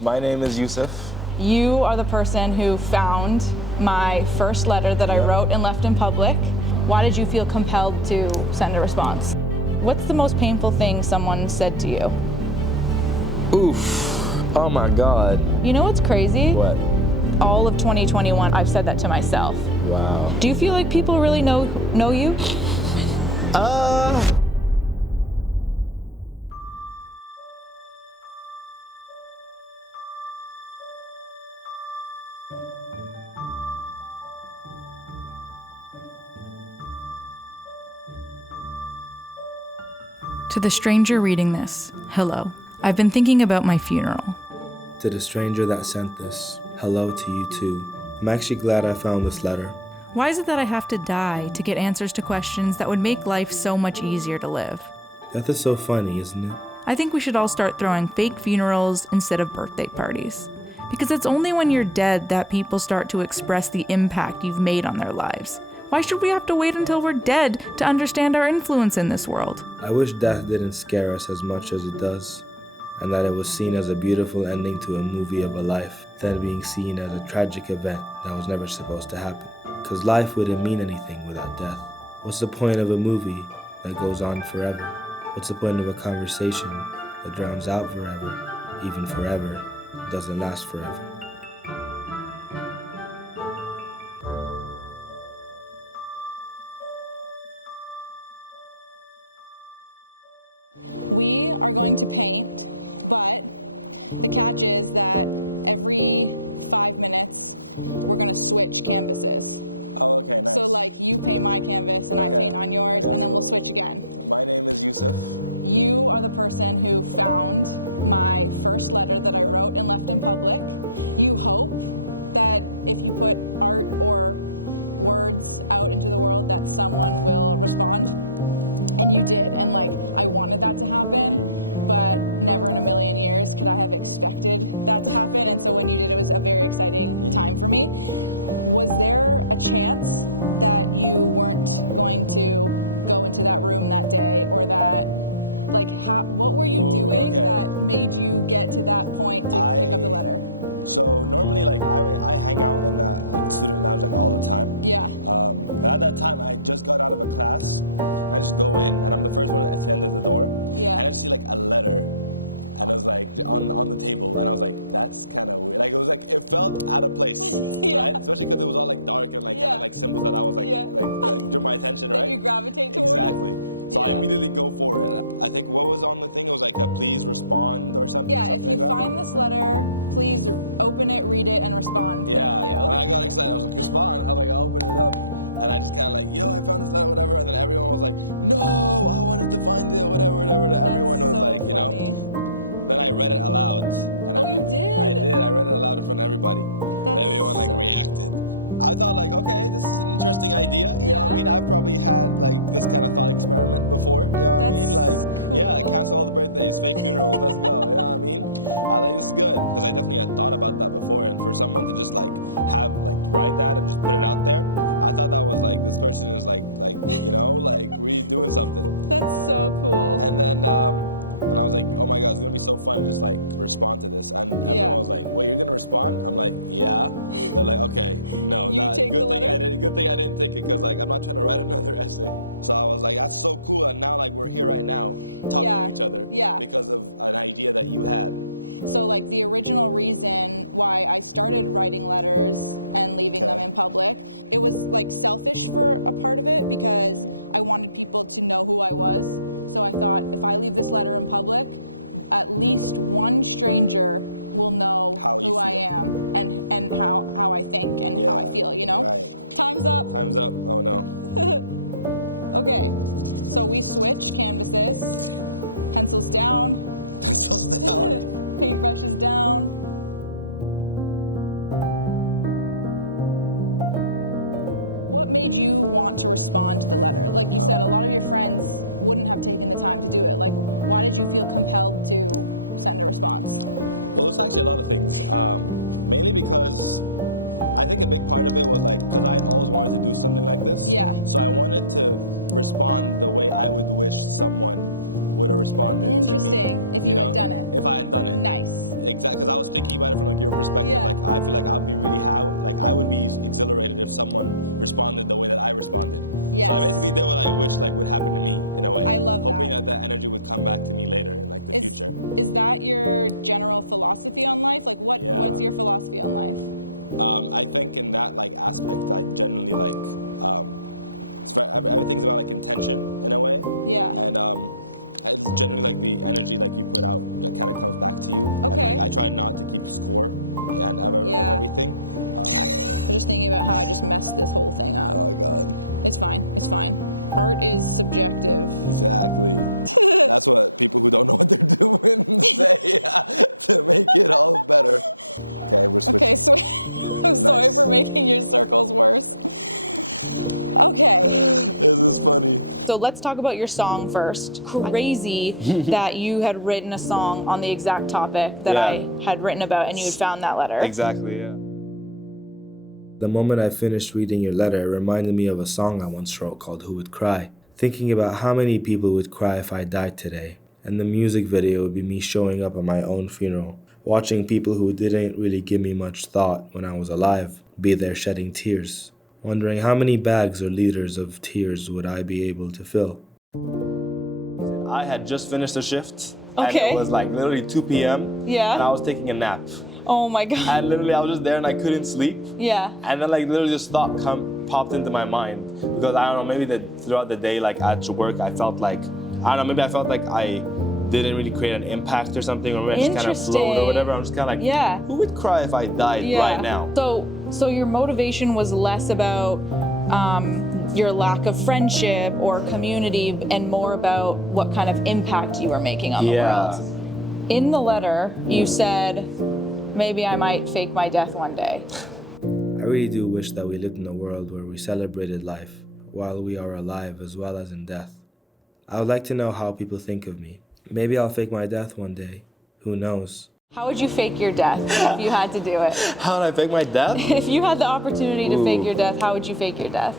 My name is U-SIF. You are the person who found my first letter that I wrote and left in public. Why did you feel compelled to send a response? What's the most painful thing someone said to you? Oof. Oh my God. You know what's crazy? What? All of 2021, I've said that to myself. Wow. Do you feel like people really know you? To the stranger reading this, hello. I've been thinking about my funeral. To the stranger that sent this, hello to you too. I'm actually glad I found this letter. Why is it that I have to die to get answers to questions that would make life so much easier to live? Death is so funny, isn't it? I think we should all start throwing fake funerals instead of birthday parties. Because it's only when you're dead that people start to express the impact you've made on their lives. Why should we have to wait until we're dead to understand our influence in this world? I wish death didn't scare us as much as it does, and that it was seen as a beautiful ending to a movie of a life, than being seen as a tragic event that was never supposed to happen. Because life wouldn't mean anything without death. What's the point of a movie that goes on forever? What's the point of a conversation that drowns out forever, even forever, doesn't last forever? So let's talk about your song first. Crazy that you had written a song on the exact topic that I had written about and you had found that letter. Exactly, yeah. The moment I finished reading your letter, it reminded me of a song I once wrote called Who Would Cry? Thinking about how many people would cry if I died today. And the music video would be me showing up at my own funeral, watching people who didn't really give me much thought when I was alive be there shedding tears, wondering how many bags or liters of tears would I be able to fill. I had just finished a shift. Okay. And it was like literally 2 p.m. Yeah. And I was taking a nap. Oh my God. And literally I was just there and I couldn't sleep. Yeah. And then like literally this thought popped into my mind. Because I don't know, maybe throughout the day, like at work, I felt like, I don't know, maybe I felt like I didn't really create an impact or something, or maybe I just kind of flowed or whatever. I'm just kind of like, who would cry if I died right now? So your motivation was less about your lack of friendship or community and more about what kind of impact you were making on the world. In the letter, you said, maybe I might fake my death one day. I really do wish that we lived in a world where we celebrated life while we are alive as well as in death. I would like to know how people think of me. Maybe I'll fake my death one day. Who knows? How would you fake your death if you had to do it? How would I fake my death? If you had the opportunity to fake your death, how would you fake your death?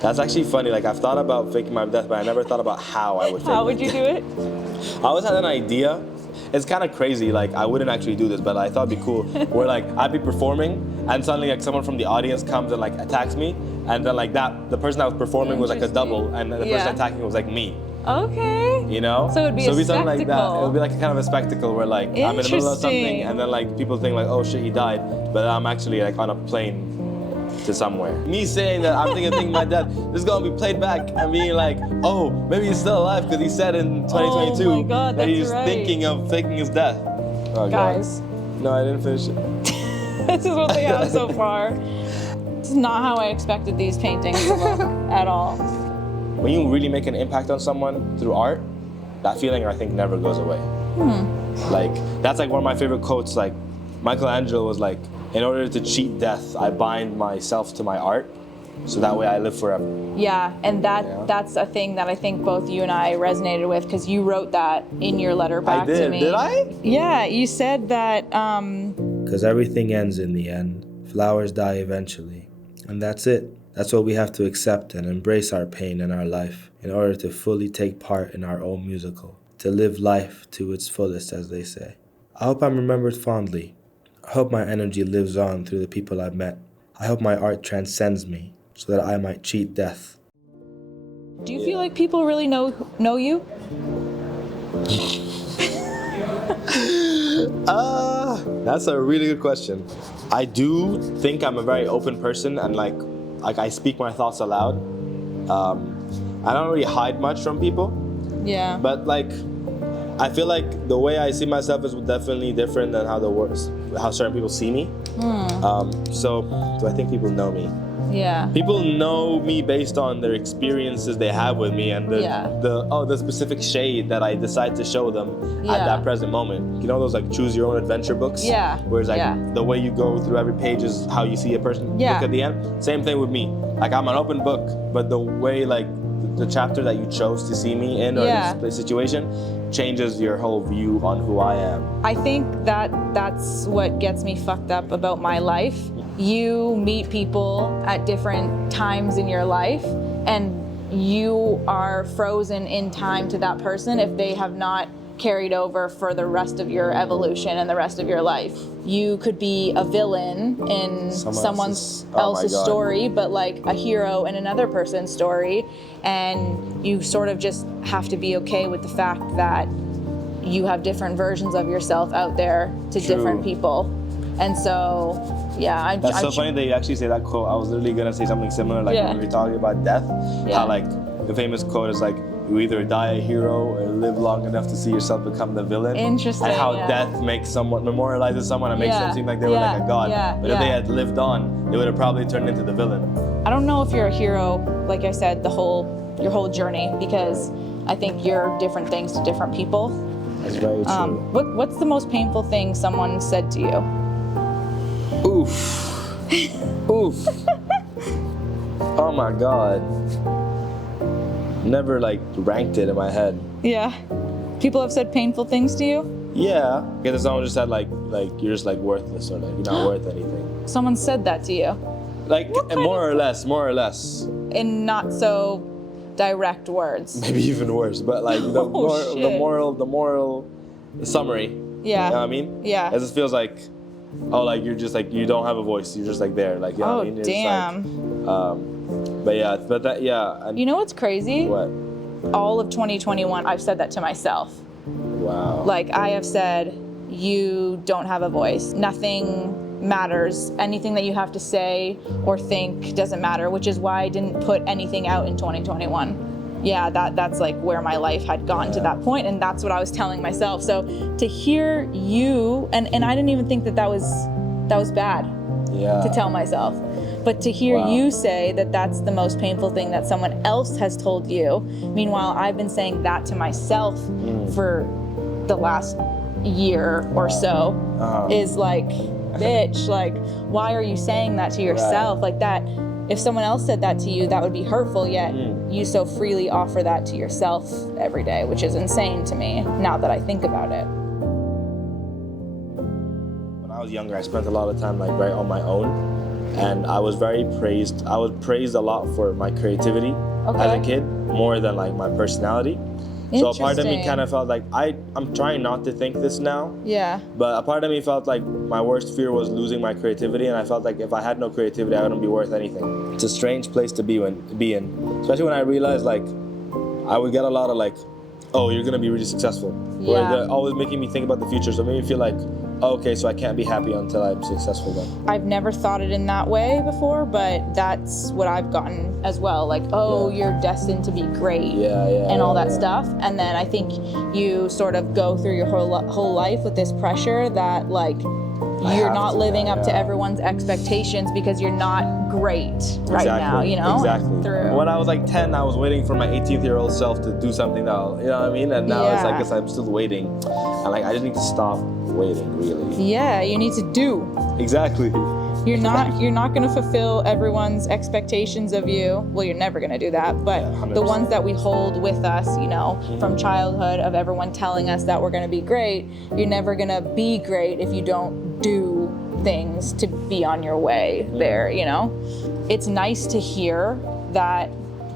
That's actually funny. Like I've thought about faking my death, but I never thought about how I would fake my death. How would you do it? I always had an idea. It's kind of crazy, like I wouldn't actually do this, but I thought it'd be cool, where like I'd be performing and suddenly like someone from the audience comes and like attacks me, and then like the person that was performing was like a double, and the person attacking was like me. Okay. You know? So it would be a something spectacle. like that. It would be like a kind of a spectacle where like I'm in the middle of something and then like people think like, oh shit, he died, but I'm actually like on a plane to somewhere. Me saying that I'm thinking my death, this is gonna be played back and being like, oh, maybe he's still alive because he said in 2022 oh my God, that he's thinking of faking his death. Oh, guys. God. No, I didn't finish it. This is what they have so far. This is not how I expected these paintings to look at all. When you really make an impact on someone through art, that feeling I think never goes away. Like that's like one of my favorite quotes. Like Michelangelo was like, in order to cheat death, I bind myself to my art, so that way I live forever. Yeah, and that's a thing that I think both you and I resonated with, because you wrote that in your letter back to me. Did I? Yeah, you said that. Because everything ends in the end. Flowers die eventually. And that's it. That's what we have to accept and embrace our pain in our life in order to fully take part in our own musical, to live life to its fullest, as they say. I hope I'm remembered fondly. I hope my energy lives on through the people I've met. I hope my art transcends me so that I might cheat death. Do you feel like people really know you? That's a really good question. I do think I'm a very open person and like I speak my thoughts aloud. I don't really hide much from people. Yeah. But like, I feel like the way I see myself is definitely different than how certain people see me. So do I think people know me? Yeah. People know me based on their experiences they have with me and the specific shade that I decide to show them at that present moment. You know those like choose your own adventure books? Yeah. Where it's like the way you go through every page is how you see a person look at the end. Same thing with me. Like I'm an open book, but the way like the chapter that you chose to see me in or this situation changes your whole view on who I am. I think that's what gets me fucked up about my life. You meet people at different times in your life and you are frozen in time to that person if they have not carried over for the rest of your evolution and the rest of your life. You could be a villain in someone else's story, but like a hero in another person's story, and you sort of just have to be okay with the fact that you have different versions of yourself out there to different people. And so, that's so funny that you actually say that quote. I was literally gonna say something similar, like when we were talking about death. How like the famous quote is like, you either die a hero or live long enough to see yourself become the villain. Interesting. And how death makes someone, memorializes someone and makes them seem like they were like a god. But if they had lived on, they would have probably turned into the villain. I don't know if you're a hero, like I said, your whole journey, because I think you're different things to different people. That's very true. What's the most painful thing someone said to you? Oof. Oof. Oh my God. never like ranked it in my head. Yeah. People have said painful things to you? Yeah. Because someone just said like you're just like worthless or like you're not worth anything. Someone said that to you? Like more or less. In not so direct words. Maybe even worse, but like the moral summary. Yeah. You know what I mean? Yeah. It just feels like, oh, like you're just like, you don't have a voice. You're just like there. Like, you know what I mean? It's damn. Like, You know what's crazy? What? All of 2021, I've said that to myself. Wow. Like, I have said, you don't have a voice. Nothing matters. Anything that you have to say or think doesn't matter, which is why I didn't put anything out in 2021. Yeah, that's like where my life had gotten to that point, and that's what I was telling myself. So to hear you, and I didn't even think that was bad to tell myself. But to hear you say that that's the most painful thing that someone else has told you, meanwhile I've been saying that to myself for the last year or so, is like, bitch, like, why are you saying that to yourself? Like that, if someone else said that to you, that would be hurtful, yet you so freely offer that to yourself every day, which is insane to me now that I think about it. When I was younger, I spent a lot of time like right on my own, and I was very praised. I was praised a lot for my creativity as a kid, more than like my personality. So a part of me kind of felt like, I'm trying not to think this now. Yeah. But a part of me felt like my worst fear was losing my creativity, and I felt like if I had no creativity, I wouldn't be worth anything. It's a strange place to be in, especially when I realized like I would get a lot of like, oh, you're gonna be really successful. Yeah. Or they're always making me think about the future, so it made me feel like, oh, okay, so I can't be happy until I'm successful then. I've never thought it in that way before, but that's what I've gotten as well. Like, oh, you're destined to be great, and all that stuff. And then I think you sort of go through your whole life with this pressure that like you're not living up to everyone's expectations because you're not great right now, you know? Exactly. When I was like 10, I was waiting for my 18-year-old self to do something that, you know what I mean? And now it's like, I guess I'm still waiting. And like, I just need to stop waiting, really. Yeah, you need to do. Exactly. You're not going to fulfill everyone's expectations of you. Well, you're never going to do that, but the ones that we hold with us, you know, from childhood, of everyone telling us that we're going to be great, you're never going to be great if you don't do things to be on your way there, you know? It's nice to hear that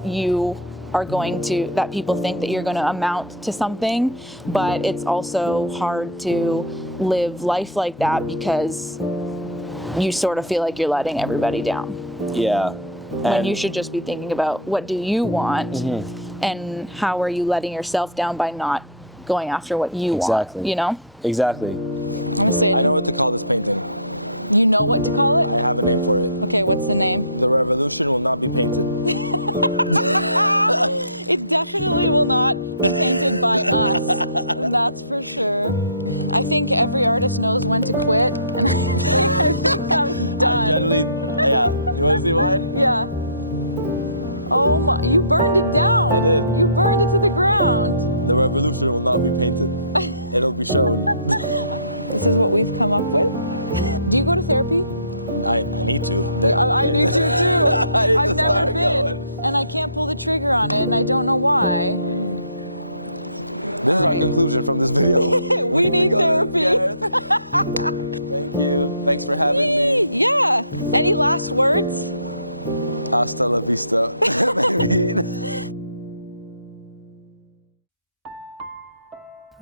you are that people think that you're going to amount to something, but it's also hard to live life like that because you sort of feel like you're letting everybody down. Yeah. When you should just be thinking about what do you want, and how are you letting yourself down by not going after what you want, you know? Exactly.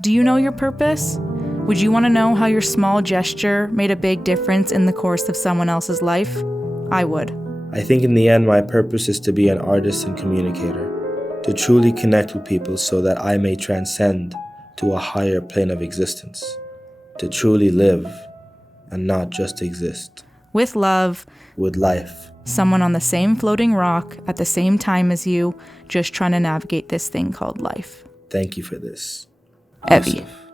Do you know your purpose? Would you want to know how your small gesture made a big difference in the course of someone else's life? I would. I think in the end, my purpose is to be an artist and communicator, to truly connect with people so that I may transcend to a higher plane of existence, to truly live and not just exist. With love. With life. Someone on the same floating rock at the same time as you, just trying to navigate this thing called life. Thank you for this. EVIE. U-SIF.